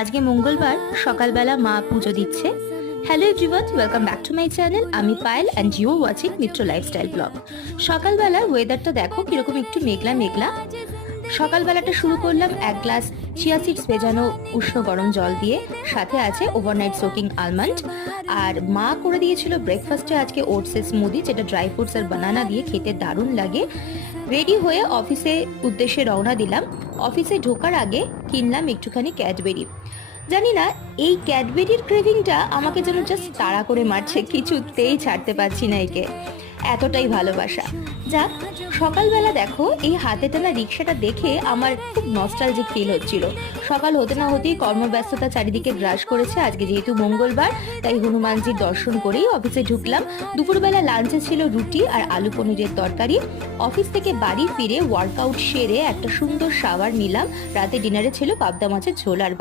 আজকে মঙ্গলবার, সকালবেলা মা পুজো দিচ্ছে। Hello everyone welcome back to my channel আমি Payel and you watching Mitra lifestyle blog সকালবেলা ওয়েদারটা দেখো, কীরকম একটু মেঘলা মেঘলা। সকালবেলাটা শুরু করলাম এক গ্লাস চিয়া সিডস ভেজানো উষ্ণ গরম জল দিয়ে। সাথে আছে ওভারনাইট সোকিং আলমন্ড আর মা করে দিয়েছিল ব্রেকফাস্টে আজকে ওটসের স্মুদি যেটা ড্রাই ফ্রুটস আর বানানা দিয়ে খেতে দারুণ লাগে। রেডি হয়ে অফিসে উদ্দেশ্যে রওনা দিলাম। অফিসে ঢোকার আগে কিনলাম একটুখানি ক্যাডবেরি জানি না, এই ক্যাডবেরির ক্রেভিংটা আমাকে যেন জাস্ট তাড়া করে মারছে, কিছুতেই ছাড়তে পারছি না একে। এতটাই ভালোবাসা। যাক, সকালবেলা দেখো, এই হাতে টানা রিক্সাটা দেখে আমার খুব নস্টালজিক ফিল হচ্ছিল। সকাল হতে না হতেই কর্মব্যস্ততা চারিদিকে গ্রাস করেছে। আজকে যেহেতু মঙ্গলবার, তাই হনুমানজির দর্শন করেই অফিসে ঢুকলাম। দুপুরবেলা লাঞ্চে ছিল রুটি আর আলু পনিরের তরকারি। অফিস থেকে বাড়ি ফিরে ওয়ার্কআউট সেরে একটা সুন্দর শাওয়ার নিলাম। রাতে ডিনারে ছিল পাবদা মাছের ঝোল আর